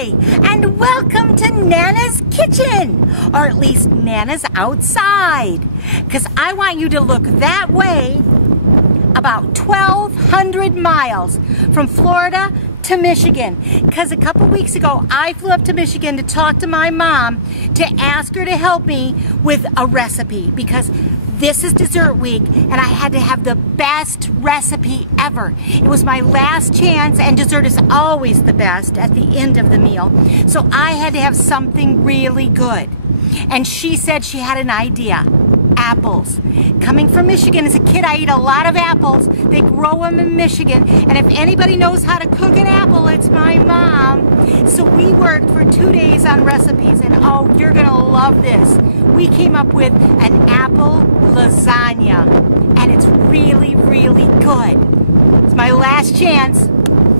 Hi, and welcome to Nana's Kitchen, or at least Nana's outside, because I want you to look that way about 1,200 miles from Florida to Michigan, because a couple weeks ago I flew up to Michigan to talk to my mom to ask her to help me with a recipe, because this is dessert week and I had to have the best recipe ever. It was my last chance, and dessert is always the best at the end of the meal. So I had to have something really good. And she said she had an idea. Apples. Coming from Michigan as a kid, I eat a lot of apples. They grow them in Michigan, and if anybody knows how to cook an apple, it's my mom. So we worked for 2 days on recipes, and oh, you're gonna love this. We came up with an apple lasagna, and it's really, really good. It's my last chance.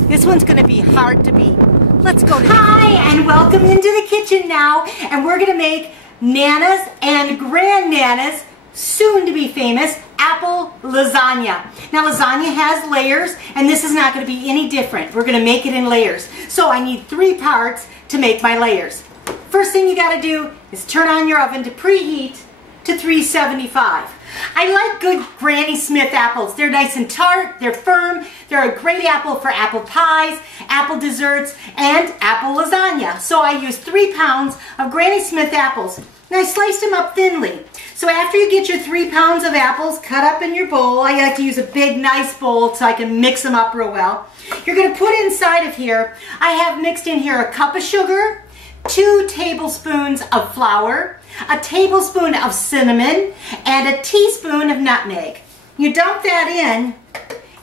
This one's gonna be hard to beat. Let's go to the Hi, and welcome into the kitchen now, and we're gonna make Nana's and Grandnana's soon-to-be famous apple lasagna. Now, lasagna has layers, and this is not going to be any different. We're going to make it in layers. So I need 3 parts to make my layers. First thing you got to do is turn on your oven to preheat to 375. I like good Granny Smith apples. They're nice and tart, they're firm, they're a great apple for apple pies, apple desserts, and apple lasagna. So I used 3 pounds of Granny Smith apples, and I sliced them up thinly. So after you get your 3 pounds of apples cut up in your bowl, I like to use a big nice bowl so I can mix them up real well. You're going to put inside of here, I have mixed in here a cup of sugar, 2 tablespoons of flour, a tablespoon of cinnamon, and a teaspoon of nutmeg. You dump that in,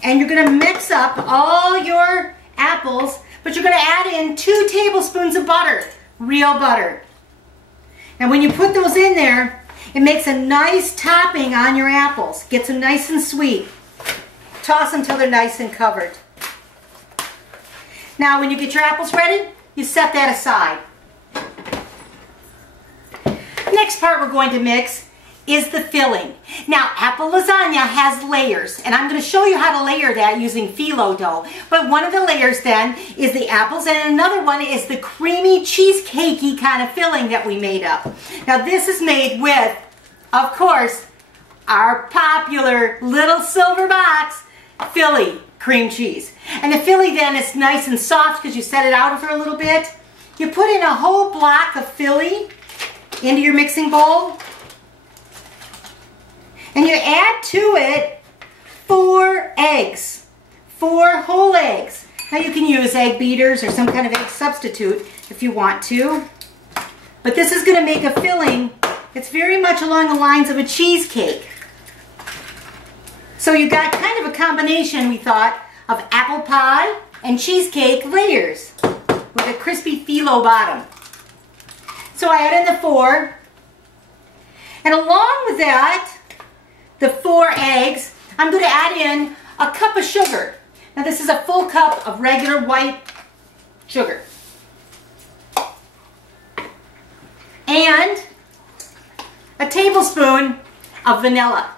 and you're going to mix up all your apples, but you're going to add in 2 tablespoons of butter, real butter. And when you put those in there, it makes a nice topping on your apples. Gets them nice and sweet. Toss them till they're nice and covered. Now when you get your apples ready, you set that aside. Next part we're going to mix is the filling. Now, apple lasagna has layers, and I'm going to show you how to layer that using Fillo dough. But one of the layers then is the apples, and another one is the creamy cheesecakey kind of filling that we made up. Now, this is made with, of course, our popular little silver box Philly cream cheese. And the Philly then is nice and soft because you set it out for a little bit. You put in a whole block of Philly into your mixing bowl, and you add to it 4 eggs, 4 whole eggs. Now you can use egg beaters or some kind of egg substitute if you want to, but this is going to make a filling that's very much along the lines of a cheesecake. So you got kind of a combination, we thought, of apple pie and cheesecake layers with a crispy phyllo bottom. So I add in the 4, and along with that, the 4 eggs, I'm going to add in a cup of sugar. Now this is a full cup of regular white sugar. And a tablespoon of vanilla.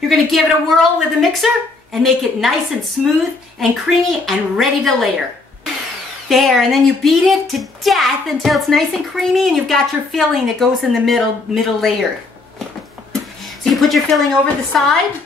You're going to give it a whirl with a mixer and make it nice and smooth and creamy and ready to layer. There, and then you beat it to death until it's nice and creamy, and you've got your filling that goes in the middle layer. So you put your filling over the side,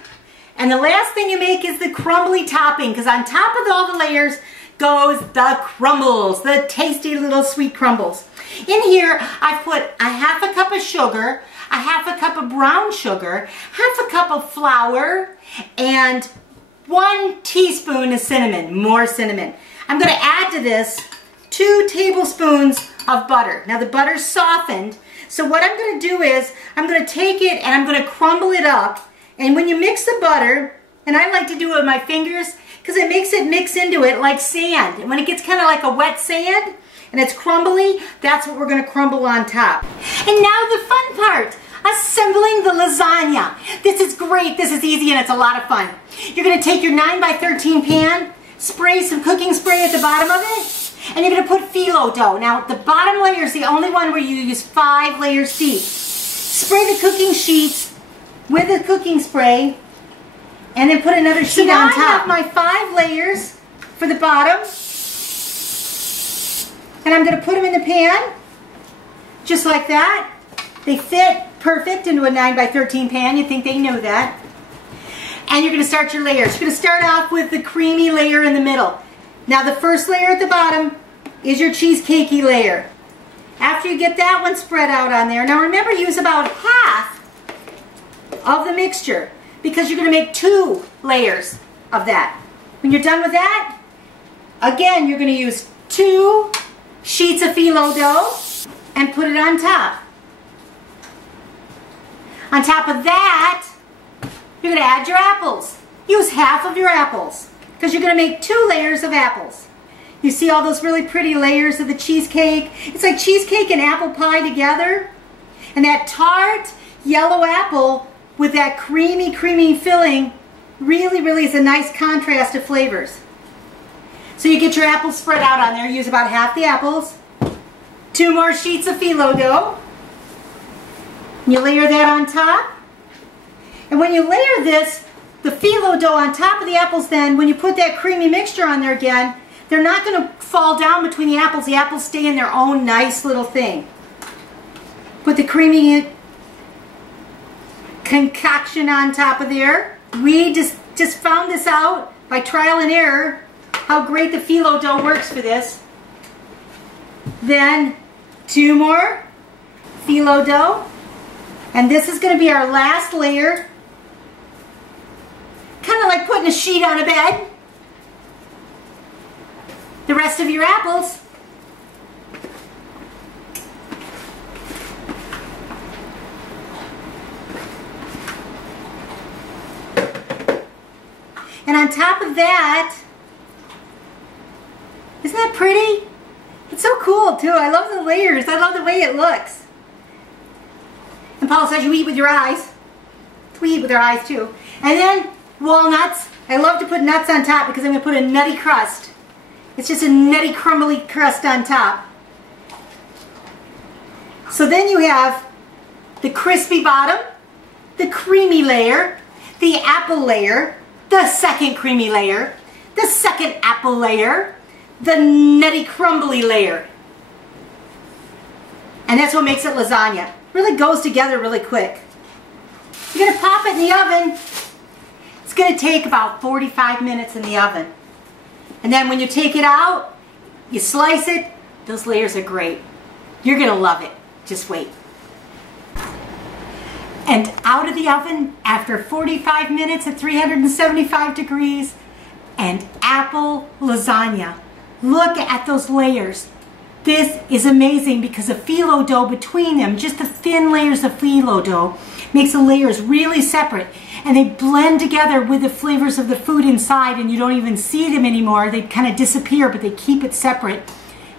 and the last thing you make is the crumbly topping, because on top of all the layers goes the crumbles, the tasty little sweet crumbles. In here, I've put a half a cup of sugar, a half a cup of brown sugar, half a cup of flour, and 1 teaspoon of cinnamon, more cinnamon. I'm going to add to this 2 tablespoons of butter. Now the butter's softened, so what I'm going to do is I'm going to take it and I'm going to crumble it up. And when you mix the butter, and I like to do it with my fingers because it makes it mix into it like sand. And when it gets kind of like a wet sand and it's crumbly, that's what we're going to crumble on top. And now the fun part, assembling the lasagna. This is great, this is easy, and it's a lot of fun. You're going to take your 9 by 13 pan, spray some cooking spray at the bottom of it, and you're going to put Fillo dough. Now, the bottom layer is the only one where you use 5 layers deep. Spray the cooking sheets with the cooking spray, and then put another sheet on top. I have my 5 layers for the bottom. And I'm going to put them in the pan, just like that. They fit perfect into a 9 by 13 pan. You'd think they know that. And you're going to start your layers. You're going to start off with the creamy layer in the middle. Now the first layer at the bottom is your cheesecakey layer. After you get that one spread out on there, now remember, use about half of the mixture because you're going to make 2 layers of that. When you're done with that, again, you're going to use 2 sheets of phyllo dough and put it on top. On top of that, you're going to add your apples. Use half of your apples because you're going to make 2 layers of apples. You see all those really pretty layers of the cheesecake? It's like cheesecake and apple pie together. And that tart yellow apple with that creamy, creamy filling really is a nice contrast of flavors. So you get your apples spread out on there. Use about half the apples. 2 more sheets of phyllo dough. You layer that on top. And when you layer this, the phyllo dough on top of the apples, then when you put that creamy mixture on there again, they're not going to fall down between the apples. The apples stay in their own nice little thing. Put the creamy concoction on top of there. We just found this out by trial and error, how great the phyllo dough works for this. Then 2 more phyllo dough. And this is going to be our last layer. Kind of like putting a sheet on a bed. The rest of your apples. And on top of that, isn't that pretty? It's so cool too. I love the layers. I love the way it looks. And Paula says you eat with your eyes. We eat with our eyes too. And then walnuts. I love to put nuts on top because I'm going to put a nutty crust. It's just a nutty, crumbly crust on top. So then you have the crispy bottom, the creamy layer, the apple layer, the second creamy layer, the second apple layer, the nutty, crumbly layer. And that's what makes it lasagna. Really goes together really quick. You're going to pop it in the oven. It's going to take about 45 minutes in the oven. And then when you take it out, you slice it. Those layers are great. You're going to love it. Just wait. And out of the oven after 45 minutes at 375 degrees, and apple lasagna. Look at those layers. This is amazing because the phyllo dough between them, just the thin layers of phyllo dough, makes the layers really separate. And they blend together with the flavors of the food inside, and you don't even see them anymore. They kind of disappear, but they keep it separate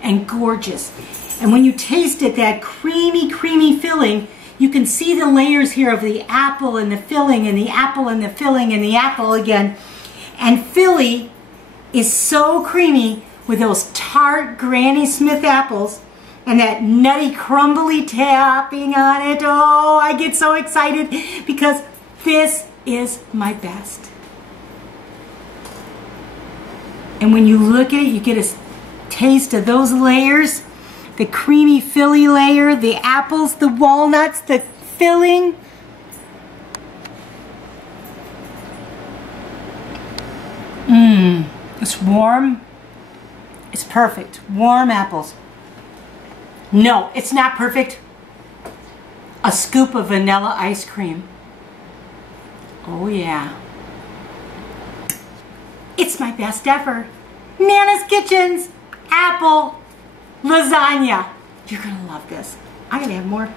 and gorgeous. And when you taste it, that creamy, creamy filling, you can see the layers here of the apple and the filling and the apple and the filling and the apple again. And Philly is so creamy with those tart Granny Smith apples and that nutty crumbly topping on it. Oh, I get so excited because this is my best. And when you look at it, you get a taste of those layers. The creamy Philly layer, the apples, the walnuts, the filling. It's warm. It's perfect. Warm apples. No, it's not perfect. A scoop of vanilla ice cream. Oh yeah. It's my best ever. Nana's Kitchen's apple lasagna. You're gonna love this. I'm gonna have more.